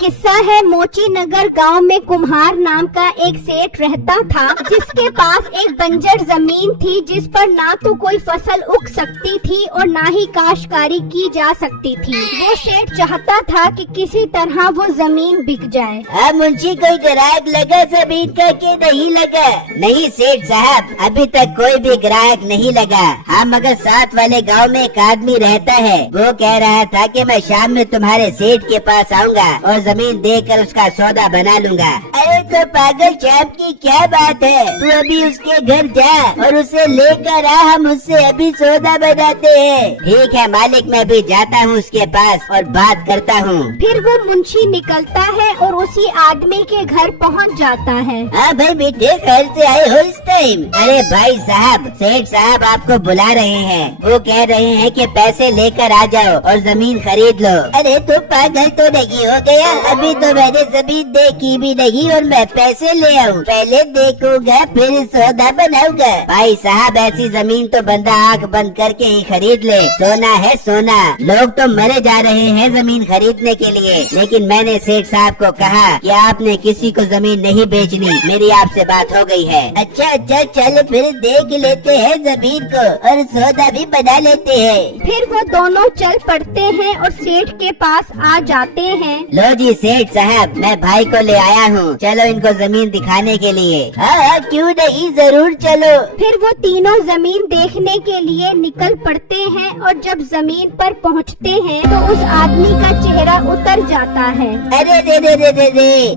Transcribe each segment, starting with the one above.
किस्सा है, मोची नगर गांव में कुम्हार नाम का एक सेठ रहता था, जिसके पास एक बंजर जमीन थी जिस पर ना तो कोई फसल उग सकती थी और ना ही काश्तकारी की जा सकती थी। वो सेठ चाहता था कि किसी तरह वो जमीन बिक जाए। हाँ मुंशी, कोई ग्राहक लगा जमीन का कि नहीं लगा? नहीं सेठ साहब, अभी तक कोई भी ग्राहक नहीं लगा। हाँ मगर साथ वाले गांव में एक आदमी रहता है, वो कह रहा था कि मैं शाम में तुम्हारे सेठ के पास आऊंगा और जमीन देकर उसका सौदा बना लूंगा। अरे तो पागल, शाम की क्या बात है? तू अभी उसके घर जा और उसे लेकर आ, हम उससे अभी सौदा बनाते हैं। ठीक है मालिक, मैं भी जाता हूँ उसके पास और बात करता हूँ। फिर वो मुंशी निकलता है और उसी आदमी के घर पहुंच जाता है। हाँ भाई बेटे, घर से आए हो इस टाइम? अरे भाई साहब, सेठ साहब आपको बुला रहे हैं। वो कह रहे हैं कि पैसे लेकर आ जाओ और जमीन खरीद लो। अरे तो पागल तो नहीं हो गया? अभी तो मैंने जमीन देखी भी नहीं और मैं पैसे ले आऊँ? पहले देखूंगा फिर सौदा बनाऊंगा। भाई साहब, ऐसी जमीन तो बंदा आँख बंद करके ही खरीद ले। सोना है सोना। लोग तो मरे जा रहे हैं जमीन खरीदने के लिए, लेकिन मैंने सेठ साहब को कहा कि आपने किसी को जमीन नहीं बेचनी। मेरी आपसे बात हो गई है। अच्छा अच्छा, चल फिर देख लेते हैं जमीन को और सौदा भी बना लेते हैं। फिर वो दोनों चल पड़ते हैं और सेठ के पास आ जाते हैं। लो जी सेठ साहब, मैं भाई को ले आया हूँ, चलो इनको जमीन दिखाने के लिए। हाँ क्यों नहीं, जरूर चलो। फिर वो तीनों जमीन देखने के लिए निकल पड़ते हैं और जब जमीन पर पहुंचते हैं तो उस आदमी का चेहरा उतर जाता है। अरे रे,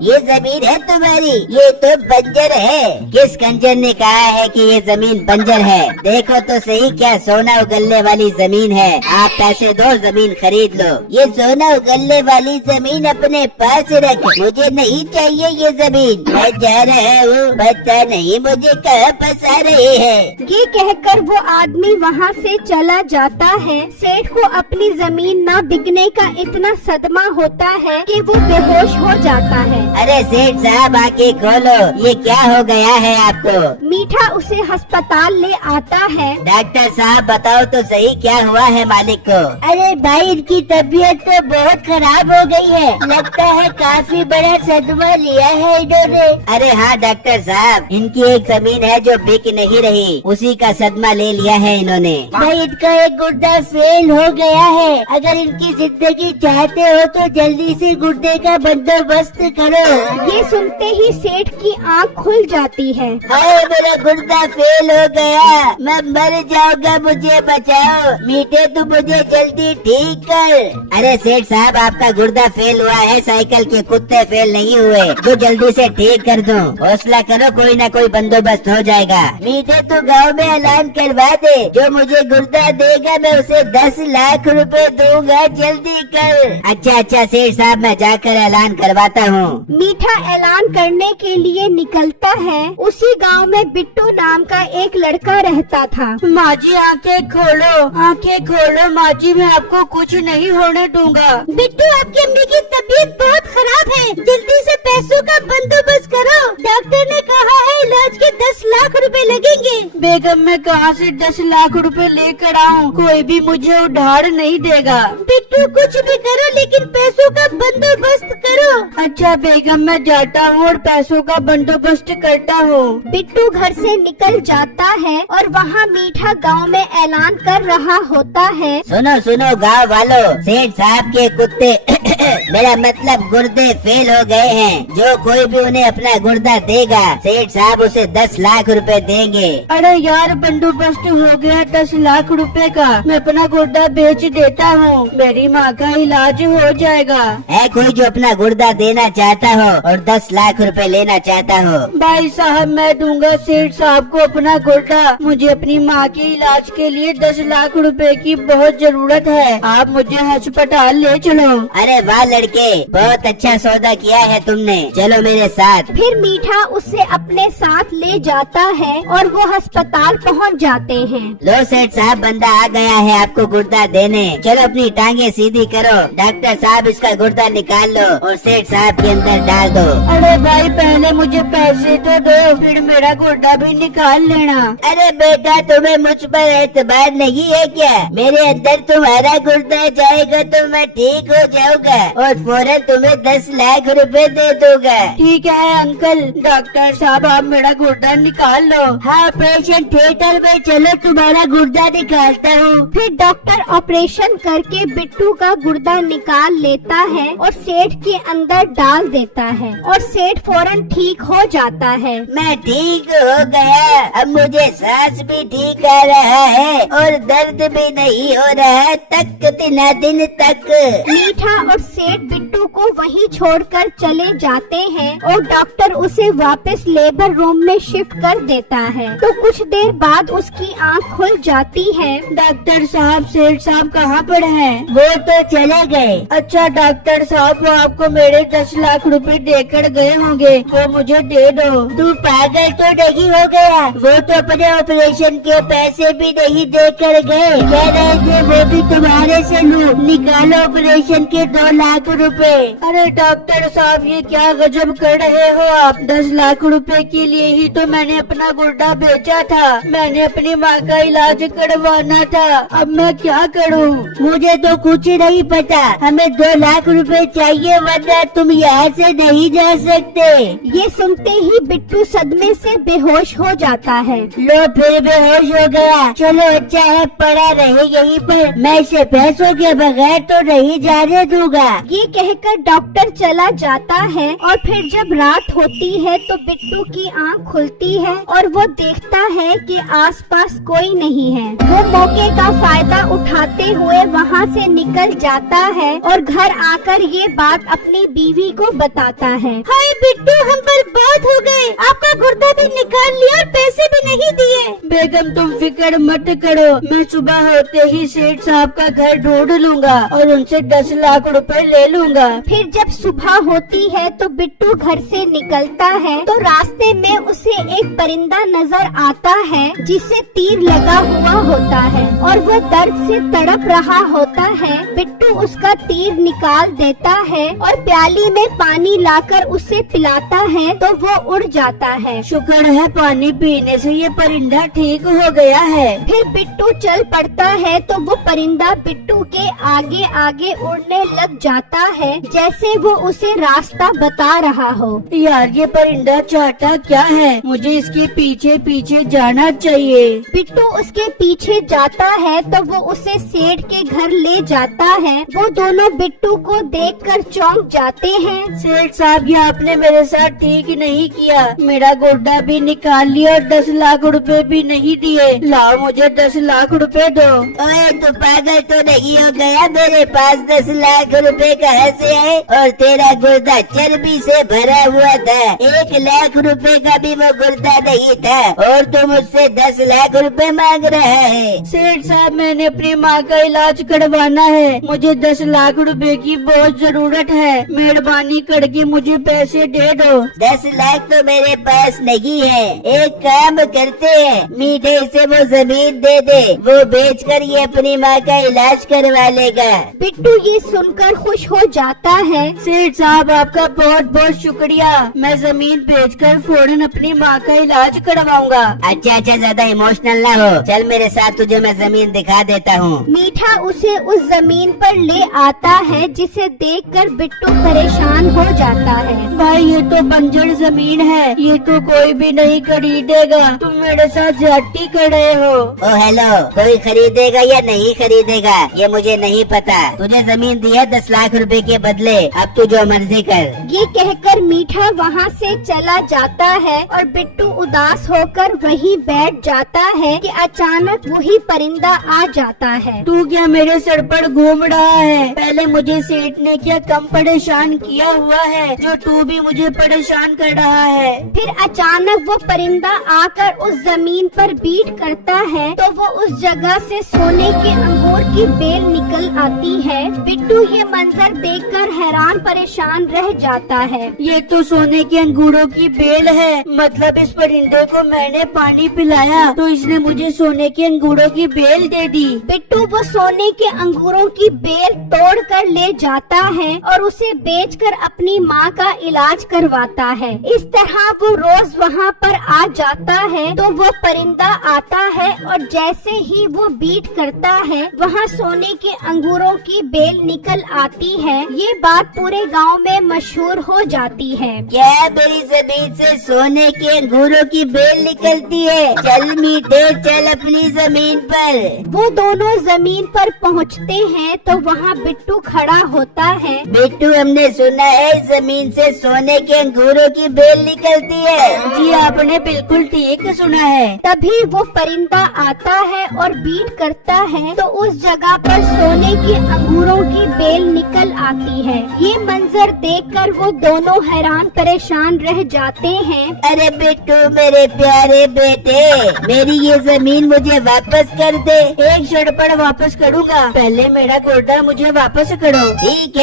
ये जमीन है तुम्हारी? ये तो बंजर है। किस कंजर ने कहा है कि ये जमीन बंजर है? देखो तो सही, क्या सोना उगलने वाली जमीन है। आप पैसे दो, जमीन खरीद लो। ये सोना उगलने वाली जमीन अपने पास रख, मुझे नहीं चाहिए ये जमीन। मैं जा रहा हूँ, पता नहीं मुझे कहाँ फंसा रहे हैं। ये कहकर वो आदमी वहाँ से चला जाता है। सेठ को अपनी जमीन न बिकने का इतना सदमा होता है कि वो बेहोश हो जाता है। अरे सेठ साहब, आके खोलो, ये क्या हो गया है आपको? मीठा उसे अस्पताल ले आता है। डॉक्टर साहब बताओ तो सही, क्या हुआ है मालिक को? अरे भाई, इनकी तबीयत तो बहुत खराब हो गई है, लगता है काफी बड़ा सदमा लिया है इन्होंने। अरे हाँ डॉक्टर साहब, इनकी एक जमीन है जो बिक नहीं रही, उसी का सदमा ले लिया है इन्होंने। भाई इनका एक गुर्दा फेल हो गया है, अगर इनकी जिंदगी चाहते हो तो जल्दी से गुर्दे का बंदोबस्त करो। ये सुनते ही सेठ की आँख खुल जाती है। अरे मेरा गुर्दा फेल हो गया, मैं मर जाऊंगा, मुझे बचाओ। मीठे तू मुझे जल्दी ठीक कर। अरे सेठ साहब, आपका गुर्दा फेल हुआ है, साइकिल के कुत्ते फेल नहीं हुए, तो जल्दी से ठीक कर दो। हौसला करो, कोई ना कोई बंदोबस्त हो जाएगा। मीठे तू गांव में ऐलान करवा दे, जो मुझे गुर्दा देगा मैं उसे 10 लाख रुपए दूंगा, जल्दी कर। अच्छा अच्छा सेठ साहब, मैं जाकर ऐलान करवाता हूँ। मीठा ऐलान करने के लिए निकलता है। उसी गांव में बिट्टू नाम का एक लड़का रहता था। माँ जी आंखें खोलो, आंखें खोलो माँ जी, मैं आपको कुछ नहीं होने दूंगा। बिट्टू, आपकी अम्मी की तबीयत बहुत खराब है, जल्दी से पैसों का बंदोबस्त करो। डॉक्टर ने कहा है इलाज के 10 लाख रुपए लगेंगे। बेगम, मैं कहाँ से 10 लाख रुपए लेकर आऊँ? कोई भी मुझे उधार नहीं देगा। बिट्टू, कुछ भी करो लेकिन पैसों का बंदोबस्त करो। अच्छा बेगम, मैं जाता हूँ और पैसों का बंदोबस्त करता हूँ। बिट्टू घर से निकल जाता है और वहाँ मीठा गांव में ऐलान कर रहा होता है। सुनो सुनो गाँव वालों, सेठ साहब के कुत्ते मेरा मतलब गुर्दे फेल हो गए हैं। जो कोई भी उन्हें अपना गुर्दा देगा, सेठ साहब उसे 10 लाख रुपए देंगे। अरे यार, बंदोबस्त हो गया 10 लाख रुपए का, मैं अपना गुर्दा बेच देता हूँ, मेरी माँ का इलाज हो जाएगा। है कोई जो अपना गुर्दा देना चाहता हो और 10 लाख रुपए लेना चाहता हो? भाई साहब, मैं दूंगा सेठ साहब को अपना गुर्दा, मुझे अपनी माँ के इलाज के लिए 10 लाख रुपए की बहुत जरूरत है, आप मुझे अस्पताल ले चलो। अरे वाह लड़के, बहुत अच्छा सौदा किया है तुमने, चलो मेरे साथ। फिर मीठा उसे अपने साथ ले जाता है और वो अस्पताल पहुंच जाते हैं। लो सेठ साहब, बंदा आ गया है आपको गुर्दा देने, चलो अपनी टांगे सीधी करो। डॉक्टर साहब, इसका गुर्दा निकाल लो और सेठ साहब पेशाब के अंदर डाल दो। अरे भाई पहले मुझे पैसे तो दो, फिर मेरा गुर्दा भी निकाल लेना। अरे बेटा तुम्हें मुझ पर एतबार नहीं है क्या? मेरे अंदर तुम्हारा गुर्दा जाएगा तो मैं ठीक हो जाऊंगा और फौरन तुम्हें 10 लाख रुपए दे दूंगा। ठीक है अंकल, डॉक्टर साहब आप मेरा गुर्दा निकाल लो। हाँ ऑपरेशन थिएटर में चलो, तुम्हारा गुर्दा निकालता हूँ। फिर डॉक्टर ऑपरेशन करके बिट्टू का गुर्दा निकाल लेता है और सेठ के अंदर डाल देता है और सेठ फौरन ठीक हो जाता है। मैं ठीक हो गया, अब मुझे सांस भी ठीक आ रहा है और दर्द भी नहीं हो रहा है तक दिन तक। मीठा और सेठ बिट्टू को वहीं छोड़कर चले जाते हैं और डॉक्टर उसे वापस लेबर रूम में शिफ्ट कर देता है। तो कुछ देर बाद उसकी आंख खुल जाती है। डॉक्टर साहब सेठ साहब कहाँ पर हैं? वो तो चले गए। अच्छा डॉक्टर साहब वो आपको मेरे 10 लाख रुपए देकर गए होंगे, वो मुझे दे दो। तू पागल तो नहीं हो गया? वो तो अपने ऑपरेशन के पैसे भी नहीं देकर गए, कह रहे थे वो भी तुम्हारे से लूं, निकालो ऑपरेशन के 2 लाख रुपए। अरे डॉक्टर साहब ये क्या गजब कर रहे हो आप? 10 लाख रुपए के लिए ही तो मैंने अपना गुर्दा बेचा था, मैंने अपनी माँ का इलाज करवाना था, अब मैं क्या करूँ? मुझे तो कुछ नहीं पता, हमें 2 लाख रुपए चाहिए वरना तुम यहाँ से नहीं जा सकते। ये सुनते ही बिट्टू सदमे से बेहोश हो जाता है। लो फिर बेहोश हो गया, चलो अच्छा है पड़ा रहे यहीं पर, मैं इसे पैसों के बगैर तो नहीं जाने दूंगा। ये कहकर डॉक्टर चला जाता है और फिर जब रात होती है तो बिट्टू की आंख खुलती है और वो देखता है कि आसपास कोई नहीं है। वो मौके का फायदा उठाते हुए वहाँ से निकल जाता है और घर आकर ये बात अपनी बीवी को बताता है। हाय बिट्टू हम बर्बाद हो गए, आपका गुर्दा भी निकाल लिया और पैसे भी नहीं दिए। बेगम तुम फिक्र मत करो, मैं सुबह होते ही सेठ साहब का घर ढूंढ लूंगा और उनसे 10 लाख रुपए ले लूंगा। फिर जब सुबह होती है तो बिट्टू घर से निकलता है तो रास्ते में उसे एक परिंदा नजर आता है जिसे तीर लगा हुआ होता है और वो दर्द से तड़प रहा होता है। बिट्टू उसका तीर निकाल देता है और प्याली में पानी लाकर उसे पिलाता है तो वो उड़ जाता है। शुक्र है पानी पीने से ये परिंदा ठीक हो गया है। फिर बिट्टू चल पड़ता है तो वो परिंदा बिट्टू के आगे आगे उड़ने लग जाता है जैसे वो उसे रास्ता बता रहा हो। यार ये परिंदा चाहता क्या है? मुझे इसके पीछे पीछे जाना चाहिए। बिट्टू उसके पीछे जाता है तो वो उसे सेठ के घर ले जाता है। वो दोनों बिट्टू को देखकर चौंक जाते हैं। सेठ साहब ये आपने मेरे साथ ठीक नहीं किया, मेरा गुर्दा भी निकाल लिया और 10 लाख रुपए भी नहीं दिए। लाओ मुझे 10 लाख रुपए दो। ओए तू पागल तो नहीं हो गया? मेरे पास 10 लाख रुपए कहाँ से है? और तेरा गुर्दा चर्बी से भरा हुआ था, 1 लाख रुपए का भी वो गुर्दा नहीं था और तू मुझसे 10 लाख रुपए मांग रहा है। सेठ साहब मैंने अपनी माँ का इलाज करवाना है, मुझे 10 लाख रुपए की बहुत जरूरत है, मेहरबानी करके मुझे पैसे दे दो। 10 लाख तो मेरे पास नहीं है, एक काम करते हैं, मीठे से वो जमीन दे दे, वो बेचकर ये अपनी माँ का इलाज करवा लेगा। बिट्टू ये सुनकर खुश हो जाता है। सेठ साहब आपका बहुत बहुत शुक्रिया, मैं जमीन बेचकर फौरन अपनी माँ का इलाज करवाऊंगा। अच्छा ज्यादा इमोशनल ना हो, चल मेरे साथ, तुझे मैं जमीन दिखा देता हूँ। मीठा उसे उस जमीन पर ले आता है जिसे देखकर बिट्टू परेशान हो जाता है। भाई ये तो बंजर जमीन है, ये तो कोई भी नहीं खरीदेगा, तुम मेरे साथ ज्यादती कर रहे हो। ओ हेलो, कोई खरीदेगा या नहीं खरीदेगा ये मुझे नहीं पता, तुझे जमीन दी है 10 लाख रुपए के बदले, अब तू जो मर्जी कर। ये कहकर मीठा वहाँ से चला जाता है और बिट्टू उदास होकर वहीं बैठ जाता है कि अचानक वही परिंदा आ जाता है। तू क्या मेरे सर पर घूम रहा है? पहले मुझे सेठ ने क्या कम परेशान किया हुआ है जो तू भी मुझे परेशान कर रहा है? फिर अचानक वो परिंदा आकर उस जमीन पर बीट करता है तो वो उस जगह से सोने के अंगूर की बेल निकल आती है। बिट्टू ये मंजर देखकर हैरान परेशान रह जाता है। ये तो सोने के अंगूरों की बेल है, मतलब इस परिंदे को मैंने पानी पिलाया तो इसने मुझे सोने के अंगूरों की बेल दे दी। बिट्टू वो सोने के अंगूरों की बेल तोड़ कर ले जाता है और उसे बेच बेचकर अपनी माँ का इलाज करवाता है। इस तरह वो रोज वहाँ पर आ जाता है तो वो परिंदा आता है और जैसे ही वो बीट करता है वहाँ सोने के अंगूरों की बेल निकल आती है। ये बात पूरे गांव में मशहूर हो जाती है। क्या मेरी जमीन से सोने के अंगूरों की बेल निकलती है? चल मीठे चल अपनी जमीन पर। वो दोनों जमीन पर पहुँचते हैं तो वहाँ बिट्टू खड़ा होता है। बिट्टू, हमने सुना है जमीन से सोने के अंगूरों की बेल निकलती है। जी आपने बिल्कुल ठीक सुना है। तभी वो परिंदा आता है और बीट करता है तो उस जगह पर सोने के अंगूरों की बेल निकल आती है। ये मंजर देखकर वो दोनों हैरान परेशान रह जाते हैं। अरे बिट्टू मेरे प्यारे बेटे, मेरी ये जमीन मुझे वापस कर दे। एक क्षण पर वापस करूँगा, पहले मेरा गुर्दा मुझे वापस करो। ठीक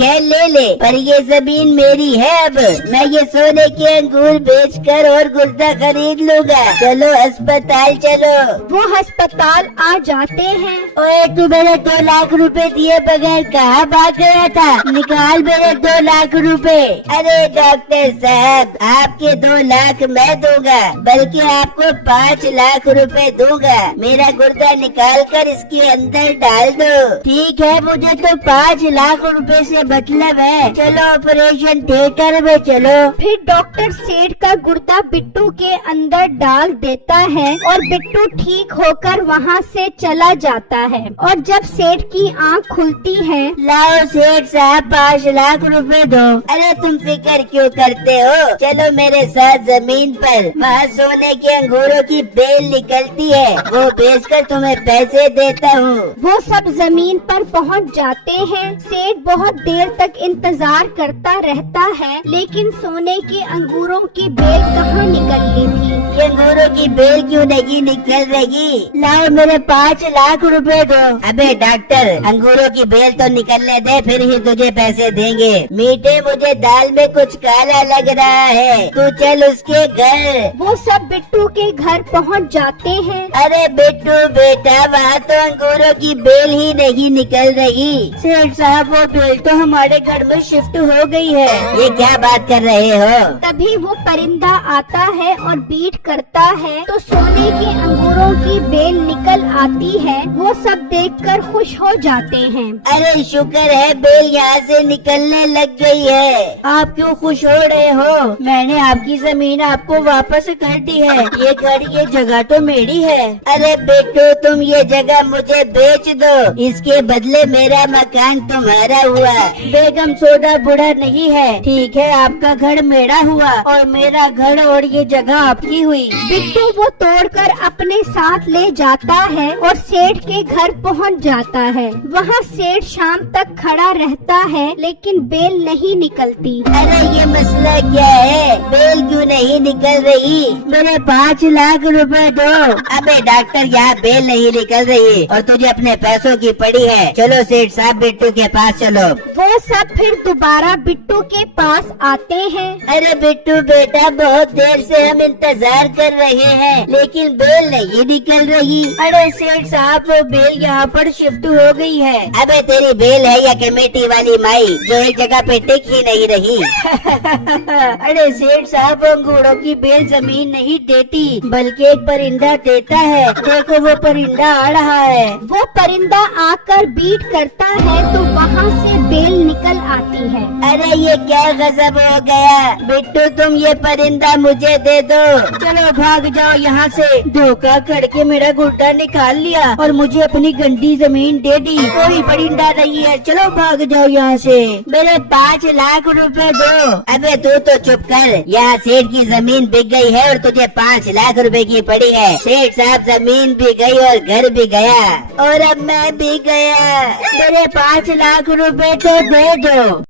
है ले ले, पर ये जमीन मेरी है। अब मैं ये सोने के अंगूर बेचकर और गुर्दा खरीद लूंगा। चलो अस्पताल चलो। वो अस्पताल आ जाते हैं। ओए तू मेरे 2 लाख रुपए दिए बगैर कहाँ भाग गया था? निकाल मेरे 2 लाख रुपए। अरे डॉक्टर साहब, आपके 2 लाख मैं दूंगा, बल्कि आपको 5 लाख रुपए दूंगा। मेरा गुर्दा निकाल कर इसके अंदर डाल दो। ठीक है, मुझे तो 5 लाख रुपए से मतलब है। चलो ऑपरेशन थिएटर में चलो। फिर डॉक्टर सेठ का गुर्दा बिट्टू के अंदर डाल देता है और बिट्टू ठीक होकर वहाँ से चला जाता है। और जब सेठ की आँख खुलती है, लाओ सेठ साहब 5 लाख रुपए दो। अरे तुम फिक्र क्यों करते हो? चलो मेरे साथ जमीन पर, वहाँ सोने के अंगूरों की बेल निकलती है, वो बेचकर तुम्हें पैसे देता हूँ। वो सब जमीन पर पहुँच जाते हैं। सेठ बहुत देर तक इंतजार करता रहता है, लेकिन सोने के अंगूरों की बेल कहाँ निकलनी थी। ये अंगूरों की बेल क्यों नहीं निकल रही? लाओ मेरे 5 लाख रुपए दो। अबे डॉक्टर, अंगूरों की बेल तो निकलने दे, फिर ही तुझे पैसे देंगे। मीठे, मुझे दाल में कुछ काला लग रहा है, तू चल उसके घर। वो सब बिट्टू के घर पहुँच जाते हैं। अरे बिट्टू बेटा, वहाँ तो अंगूरों की बेल ही नहीं निकल रही। सेठ साहब, वो बेल तो हमारे घर में शिफ्ट हो गई है। ये क्या बात कर रहे हो? तभी वो परिंदा आता है और बीट करता है तो सोने के अंगूरों की बेल निकल आती है। वो सब देखकर खुश हो जाते हैं। अरे शुक्र है बेल यहाँ से निकलने लग गई है। आप क्यों खुश हो रहे हो? मैंने आपकी जमीन आपको वापस कर दी है। ये जगह तो मेरी है। अरे बेटू, तुम ये जगह मुझे बेच दो, इसके बदले मेरा मकान तुम्हारा हुआ। बेगम सोडा बुरा नहीं है। ठीक है, आपका घर मेरा हुआ और मेरा घर और ये जगह आपकी हुई। बिट्टू वो तोड़कर अपने साथ ले जाता है और सेठ के घर पहुंच जाता है। वहाँ सेठ शाम तक खड़ा रहता है, लेकिन बेल नहीं निकलती। अरे ये मसला क्या है? बेल क्यों नहीं निकल रही? मेरे 5 लाख रुपए दो। अबे डॉक्टर, यहाँ बेल नहीं निकल रही और तुझे अपने पैसों की पड़ी है। चलो सेठ साहब, बिट्टू के पास चलो। वो सब फिर दोबारा बिट्टू के पास आते हैं। अरे बिट्टू बेटा, बहुत देर से हम इंतजार कर रहे हैं, लेकिन बेल नहीं निकल रही। अरे सेठ साहब, वो बेल यहाँ पर शिफ्ट हो गई है। अबे तेरी बेल है या कमेटी वाली माई जो एक जगह पे टिक ही नहीं रही? अरे सेठ साहब, अंगूरों की बेल जमीन नहीं देती, बल्कि एक परिंदा देता है। देखो वो परिंदा आ रहा है। वो परिंदा आकर बीट करता है तो वहाँ से बेल निकल आती है। अरे ये क्या गजब हो गया? बिट्टू, तुम ये परिंदा मुझे दे दो। चलो भाग जाओ यहाँ से। धोखा करके मेरा गुर्दा निकाल लिया और मुझे अपनी गंदी जमीन दे दी। कोई परिंदा नहीं है, चलो भाग जाओ यहाँ से। मेरे 5 लाख रुपए दो। अबे तू तो चुप कर। यहाँ सेठ की जमीन बिक गई है और तुझे 5 लाख रुपए की पड़ी है। सेठ साहब, जमीन भी गई और घर भी गया और अब मैं भी गया। मेरे 5 लाख रुपए तो दे दो।